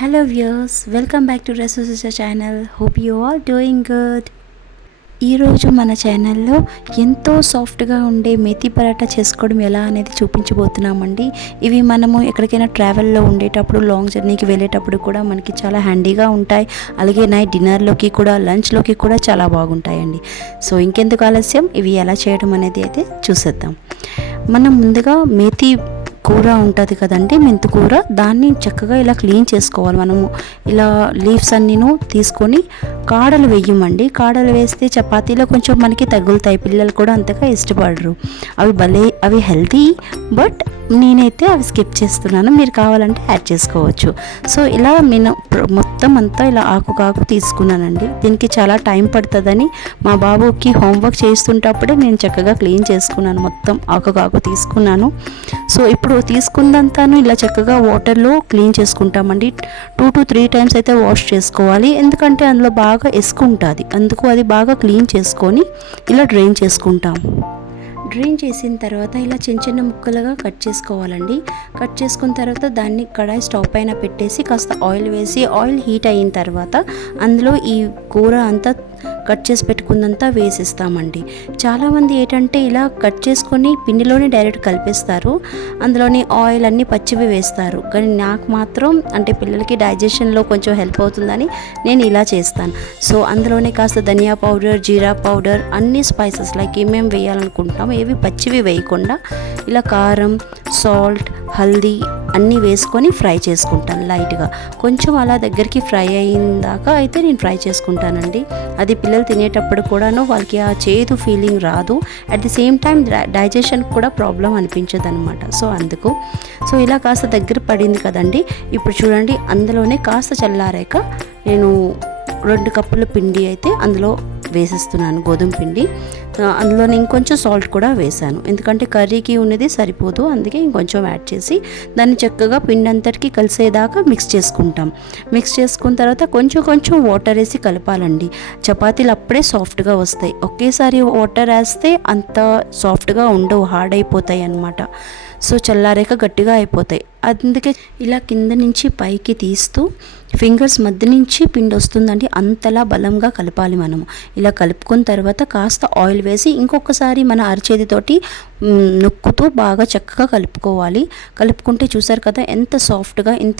Hello viewers, welcome back to Resuscita channel. Hope you all doing good. ఈరోజు మన ఛానల్లో ఎంతో సాఫ్ట్గా ఉండే మేతి పరాటా చేసుకోవడం ఎలా అనేది చూపించబోతున్నామండి. ఇవి మనము ఎక్కడికైనా ట్రావెల్లో ఉండేటప్పుడు లాంగ్ జర్నీకి వెళ్ళేటప్పుడు కూడా మనకి చాలా హ్యాండీగా ఉంటాయి. అలాగే నైట్ డిన్నర్లోకి కూడా లంచ్లోకి కూడా చాలా బాగుంటాయండి. సో ఇంకెందుకు ఆలస్యం, ఇవి ఎలా చేయడం అనేది అయితే చూసేద్దాం. మనం ముందుగా మేతి కూర ఉంటుంది కదండి, మెంతి కూర, దాన్ని చక్కగా ఇలా క్లీన్ చేసుకోవాలి. మనము ఇలా లీవ్స్ అన్నీను తీసుకొని కాడలు వేయమండి. కాడలు వేస్తే చపాతీలో కొంచెం మనకి తగులుతాయి, పిల్లలు కూడా అంతగా ఇష్టపడరు. అవి హెల్తీ, బట్ నేనైతే అవి స్కిప్ చేస్తున్నాను. మీరు కావాలంటే యాడ్ చేసుకోవచ్చు. సో ఇలా నేను మొత్తం అంతా ఇలా ఆకు తీసుకున్నానండి. దీనికి చాలా టైం పడుతుందని మా బాబుకి హోంవర్క్ చేస్తుంటప్పుడే నేను చక్కగా క్లీన్ చేసుకున్నాను. మొత్తం ఆకు తీసుకున్నాను. సో ఇప్పుడు తీసుకుందంతాను ఇలా చక్కగా వాటర్లో క్లీన్ చేసుకుంటామండి. 2 to 3 times అయితే వాష్ చేసుకోవాలి, ఎందుకంటే అందులో బాగా ఎసుకుంటుంది. అందుకు అది బాగా క్లీన్ చేసుకొని ఇలా డ్రైన్ చేసుకుంటాం. డ్రైన్ చేసిన తర్వాత ఇలా చిన్న ముక్కలుగా కట్ చేసుకోవాలండి. కట్ చేసుకున్న తర్వాత దాన్ని కడాయి స్టవ్ పైన పెట్టేసి కాస్త ఆయిల్ వేసి, ఆయిల్ హీట్ అయిన తర్వాత అందులో ఈ కూర అంతా కట్ చేసి పెట్టుకుందంతా వేసిస్తామండి. చాలామంది ఏంటంటే ఇలా కట్ చేసుకొని పిండిలోనే డైరెక్ట్ కలిపేస్తారు, అందులోని ఆయిల్ అన్నీ పచ్చివి వేస్తారు. కానీ నాకు మాత్రం అంటే పిల్లలకి డైజెషన్లో కొంచెం హెల్ప్ అవుతుందని నేను ఇలా చేస్తాను. సో అందులోనే కాస్త ధనియా పౌడర్, జీరా పౌడర్, అన్ని స్పైసెస్ లైక్ ఏమేమి వేయాలనుకుంటాం ఏవి పచ్చివి వేయకుండా ఇలా కారం, సాల్ట్, హల్దీ అన్నీ వేసుకొని ఫ్రై చేసుకుంటాను లైట్గా. కొంచెం అలా దగ్గరికి ఫ్రై అయిందాకా అయితే నేను ఫ్రై చేసుకుంటానండి. అది పిల్లలు తినేటప్పుడు కూడాను వాళ్ళకి ఆ చేదు ఫీలింగ్ రాదు. At the same time digestion కూడా ప్రాబ్లం అనిపించదు అనమాట. సో ఇలా కాస్త దగ్గర పడింది కదండి. ఇప్పుడు చూడండి, అందులోనే కాస్త చల్లారాక నేను 2 కప్పుల పిండి అయితే అందులో వేసేస్తున్నాను, గోధుమ పిండి. అందులోనే ఇంకొంచెం సాల్ట్ కూడా వేసాను, ఎందుకంటే కర్రీకి ఉన్నది సరిపోదు, అందుకే ఇంకొంచెం యాడ్ చేసి దాన్ని చక్కగా పిండి అంతటికి కలిసేదాకా మిక్స్ చేసుకుంటాం. మిక్స్ చేసుకున్న తర్వాత కొంచెం వాటర్ వేసి కలపాలండి. చపాతీలు అప్పుడే సాఫ్ట్గా వస్తాయి. ఒకేసారి వాటర్ వేస్తే అంత సాఫ్ట్గా ఉండవు, హార్డ్ అయిపోతాయి అన్నమాట. సో చల్లారాక గట్టిగా అయిపోతాయి. అందుకే ఇలా కింద నుంచి పైకి తీస్తూ ఫింగర్స్ మధ్య నుంచి పిండి వస్తుందండి, అంతలా బలంగా కలపాలి మనము. ఇలా కలుపుకున్న తర్వాత కాస్త ఆయిల్ వేసి ఇంకొకసారి మన అరచేతితోటి నొక్కుతూ బాగా చక్కగా కలుపుకోవాలి. కలుపుకుంటే చూసారు కదా ఎంత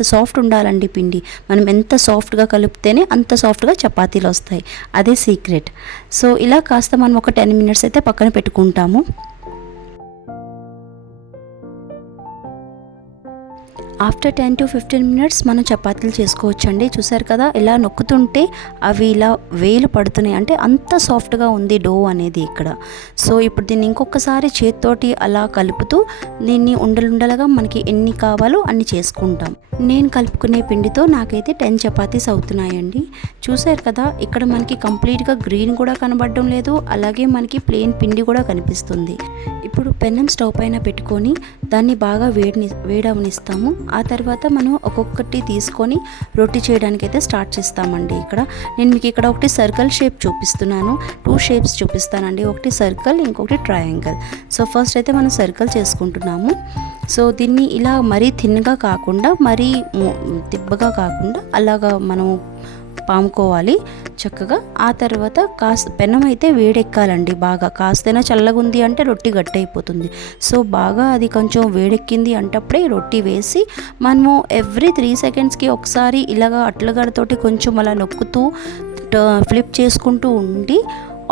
సాఫ్ట్ ఉండాలండి పిండి. మనం ఎంత సాఫ్ట్గా కలిపితేనే అంత సాఫ్ట్గా చపాతీలు వస్తాయి, అదే సీక్రెట్. సో ఇలా కాస్త మనం ఒక 10 minutes అయితే పక్కన పెట్టుకుంటాము. ఆఫ్టర్ 10 to 15 minutes మనం చపాతీలు చేసుకోవచ్చండి. చూసారు కదా, ఇలా నొక్కుతుంటే అవి ఇలా వేలు పడుతున్నాయి, అంటే అంత సాఫ్ట్గా ఉంది డో అనేది ఇక్కడ. సో ఇప్పుడు దీన్ని ఇంకొకసారి చేతితోటి అలా కలుపుతూ దీన్ని ఉండలుగా మనకి ఎన్ని కావాలో అన్ని చేసుకుంటాం. నేను కలుపుకునే పిండితో నాకైతే 10 చపాతీస్ అవుతున్నాయండి. చూసారు కదా, ఇక్కడ మనకి కంప్లీట్గా గ్రీన్ కూడా కనబడడం లేదు, అలాగే మనకి ప్లెయిన్ పిండి కూడా కనిపిస్తుంది. ఇప్పుడు పెనం స్టవ్ పైన పెట్టుకొని దాన్ని బాగా వేడవనిస్తాము. ఆ తర్వాత మనం ఒక్కొక్కటి తీసుకొని రొట్టి చేయడానికి అయితే స్టార్ట్ చేస్తామండి. నేను మీకు ఇక్కడ ఒకటి సర్కిల్ షేప్ చూపిస్తున్నాను, 2 shapes చూపిస్తానండి. ఒకటి సర్కిల్, ఇంకొకటి ట్రయాంగిల్. సో ఫస్ట్ అయితే మనం సర్కిల్ చేసుకుంటున్నాము. సో దీన్ని ఇలా మరీ థిన్గా కాకుండా, మరీ దిబ్బగా కాకుండా అలాగా మనం పాముకోవాలి చక్కగా. ఆ తర్వాత కాస్త పెనం అయితే వేడెక్కాలండి బాగా. కాస్తైనా చల్లగా ఉంది అంటే రొట్టి గట్టి అయిపోతుంది. సో బాగా అది కొంచెం వేడెక్కింది అంటప్పుడే రొట్టి వేసి మనము ఎవ్రీ 3 secondsకి ఒకసారి ఇలాగా అట్లగడతోటి కొంచెం అలా నొక్కుతూ ఫ్లిప్ చేసుకుంటూ ఉండి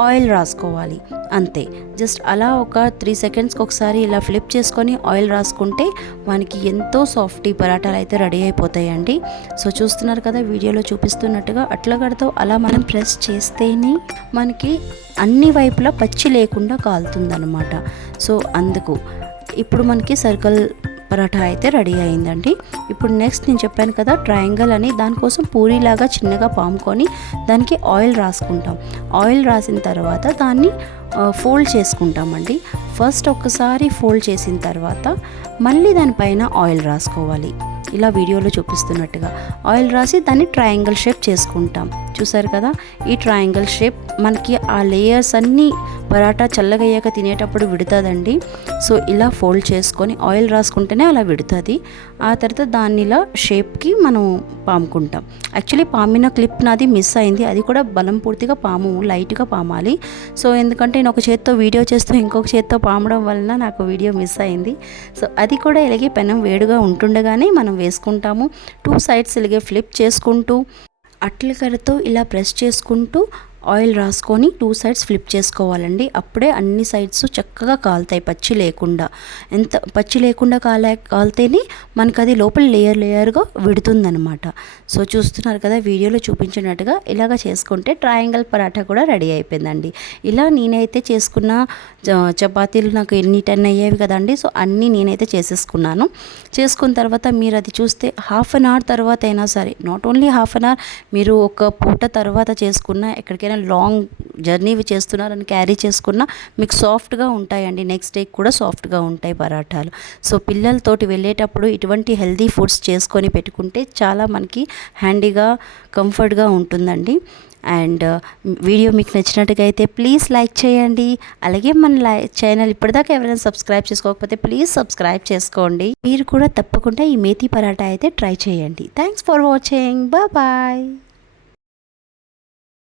ఆయిల్ రాసుకోవాలి అంతే. జస్ట్ అలా ఒక 3 secondsకి ఒకసారి ఇలా ఫ్లిప్ చేసుకొని ఆయిల్ రాసుకుంటే మనకి ఎంతో సాఫ్ట్ పరాటాలు అయితే రెడీ అయిపోతాయండి. సో చూస్తున్నారు కదా, వీడియోలో చూపిస్తున్నట్టుగా అట్లగడతో అలా మనం ప్రెస్ చేస్తేనే మనకి అన్ని వైపులా పచ్చి లేకుండా కాలుతుందన్నమాట. సో అందుకు ఇప్పుడు మనకి సర్కిల్ పరాఠా అయితే రెడీ అయిందండి. ఇప్పుడు నెక్స్ట్ నేను చెప్పాను కదా ట్రయాంగిల్ అని, దానికోసం పూరీలాగా చిన్నగా పాముకొని దానికి ఆయిల్ రాసుకుంటాం. ఆయిల్ రాసిన తర్వాత దాన్ని ఫోల్డ్ చేసుకుంటామండి. ఫస్ట్ ఒక్కసారి ఫోల్డ్ చేసిన తర్వాత మళ్ళీ దానిపైన ఆయిల్ రాసుకోవాలి. ఇలా వీడియోలో చూపిస్తున్నట్టుగా ఆయిల్ రాసి దాన్ని ట్రయాంగిల్ షేప్ చేసుకుంటాం. చూసారు కదా, ఈ ట్రయాంగిల్ షేప్ మనకి ఆ లేయర్స్ అన్నీ పరాటా చల్లగయ్యాక తినేటప్పుడు విడుతుందండి. సో ఇలా ఫోల్డ్ చేసుకొని ఆయిల్ రాసుకుంటేనే అలా విడుతుంది. ఆ తర్వాత దాన్ని ఇలా షేప్కి మనం పాముకుంటాం. యాక్చువల్లీ పామిన క్లిప్ నాది మిస్ అయింది, అది కూడా బలం పూర్తిగా పాము, లైట్గా పామాలి. సో ఎందుకంటే నేను ఒక చేత్తో వీడియో చేస్తూ ఇంకొక చేత్తో పామడం వలన నాకు వీడియో మిస్ అయింది. సో అది కూడా ఇలాగే పెనం వేడిగా ఉంటుండగానే మనం వేసుకుంటాము. 2 సైడ్స్ ఇలాగే ఫ్లిప్ చేసుకుంటూ అట్ల కర్రతో ఇలా ప్రెస్ చేసుకుంటూ ఆయిల్ రాసుకొని 2 సైడ్స్ ఫ్లిప్ చేసుకోవాలండి. అప్పుడే అన్ని సైడ్స్ చక్కగా కాలుతాయి, పచ్చి లేకుండా. ఎంత పచ్చి లేకుండా కాలితేనే మనకు అది లోపల లేయర్గా విడుతుందనమాట. సో చూస్తున్నారు కదా వీడియోలో చూపించినట్టుగా ఇలాగ చేసుకుంటే ట్రయాంగిల్ పరాఠా కూడా రెడీ అయిపోయిందండి. ఇలా నేనైతే చేసుకున్న చపాతీలు నాకు ఎన్ని 10 అయ్యేవి కదండి. సో అన్నీ నేనైతే చేసేసుకున్నాను. చేసుకున్న తర్వాత మీరు అది చూస్తే హాఫ్ అన్ అవర్ తర్వాత అయినా సరే, not only half an hour, మీరు ఒక పూట తర్వాత చేసుకున్న, ఎక్కడికైనా లాంగ్ జర్నీ చేస్తున్నారని క్యారీ చేసుకున్న మీకు సాఫ్ట్గా ఉంటాయండి. నెక్స్ట్ డే కూడా సాఫ్ట్గా ఉంటాయి పరాఠాలు. సో పిల్లలతోటి వెళ్ళేటప్పుడు ఇటువంటి హెల్దీ ఫుడ్స్ చేసుకొని పెట్టుకుంటే చాలా మనకి హ్యాండీగా, కంఫర్ట్గా ఉంటుందండి. అండ్ వీడియో మీకు నచ్చినట్టుగా అయితే ప్లీజ్ లైక్ చేయండి. అలాగే మన ఛానల్ ఇప్పటిదాకా ఎవరైనా సబ్స్క్రైబ్ చేసుకోకపోతే ప్లీజ్ సబ్స్క్రైబ్ చేసుకోండి. మీరు కూడా తప్పకుండా ఈ మేతి పరాఠా అయితే ట్రై చేయండి. Thanks for watching. బాయ్.